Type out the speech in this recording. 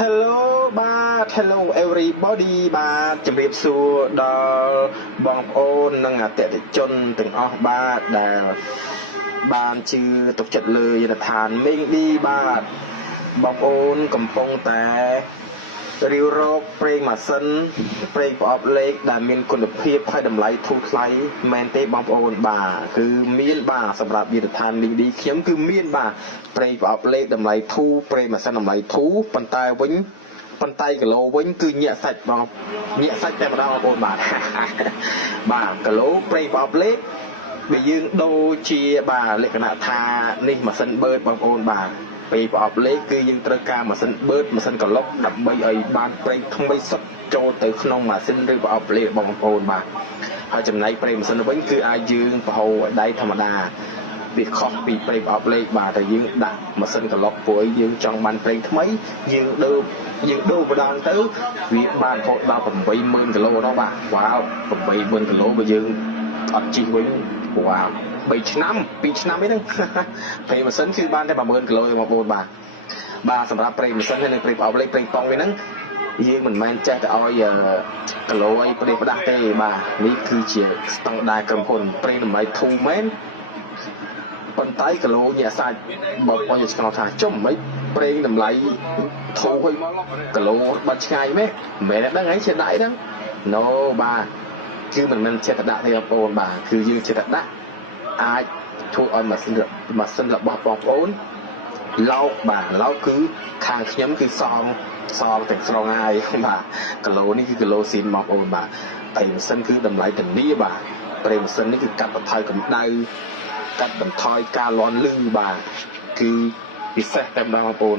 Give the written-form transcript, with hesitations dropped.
Hello បាទ Hello everybody បាទជំរាបសួរដល់បងប្អូននិងអតិថិជនទាំងអស់បាទដែលបានជឿទុកចិត្តលើយន្តដ្ឋានមេងឌីបាទបងប្អូនកំពុងតែរាវរកប្រេងម៉ាស៊ីនប្រេងប្រអប់លេខដែលមានគុណភាពហើយតម្លៃធូរថ្លៃមែនទេបងប្អូនបាទគឺមានបាទសម្រាប់យន្តដ្ឋានមេងឌីខ្ញុំគឺមានបាទប្រេងប្រអប់លេខតម្លៃធូរប្រេងម៉ាស៊ីនតម្លៃធូរប៉ុន្តែគីឡូវិញគឺញាក់សាច់បងញាក់សាច់តែម្ដងបងប្អូនបាទបាទគីឡូប្រេងប្រអប់លេខវាយើងដូរជាបាទលក្ខណៈថានេះម៉ាស៊ីនបឺតបងប្អូនបាទប្រេងប្រអប់លេខគឺយើងត្រូវការម៉ាស៊ីនបឺតម៉ាស៊ីនក្លុកដើម្បីឲ្យបានប្រេងថ្មីសុទ្ធចូលទៅក្នុងម៉ាស៊ីនឬប្រអប់លេខបងប្អូនបាទហើយចំណែកប្រេងម៉ាស៊ីនវិញគឺអាចយើងប្រហូរដៃធម្មតាវាខុសពីប្រេងប្រអប់លេខបាទតែយើងដាក់ម៉ាស៊ីនក្លុកព្រោះយើងចង់បានប្រេងថ្មីយើងដូរម្ដងទៅវាបានរហូតដល់ 80000 គីឡូនោះបាទវ៉ាវ 80000 គីឡូបើយើងអត់ជិះវិញវ៉ាវ3ឆ្នាំ2ឆ្នាំអីហ្នឹងប្រេងម៉ាស៊ីនគឺបានតែ 10000 គីឡូទេបងប្អូនបាទសម្រាប់ប្រេងម៉ាស៊ីនហើយនិងប្រេងប្រអប់លេខប្រេងប៉ង់វាហ្នឹងយើងមិនមែនចេះតែឲ្យគីឡូអីប្រេងផ្ដាស់ទេបាទនេះគឺជាស្តង់ដារក្រុមហ៊ុនប្រេងតម្លៃធូរមែនប៉ុន្តែគីឡូញាក់សាច់បងប្អូនឆ្ងល់ថាចុះមិនប្រេងតម្លៃធូរហើយគីឡូបាត់ឆ្ងាយមែនមិនមែនដឹងអីជាដាក់អីហ្នឹងណូបាទគឺមិនមែនចេះតែដាក់ទេបងប្អូនបាទគឺយើងចេះតែដាក់អាចធ្វើឲ្យម៉ាស៊ីនរបស់បងប្អូនឡោកបាទឡោកគឺខាងខ្ញុំគឺសងទាំងស្រុងហើយបាទគីឡូនេះគឺគីឡូស៊ីនបងប្អូនបាទតែម៉ាស៊ីនគឺតម្លៃធានាបាទប្រេងម៉ាស៊ីននេះគឺកាត់បន្ថយកម្ដៅកាត់បន្ថយការលាន់លឺបាទគឺពិសេសតែម្ដងបងប្អូន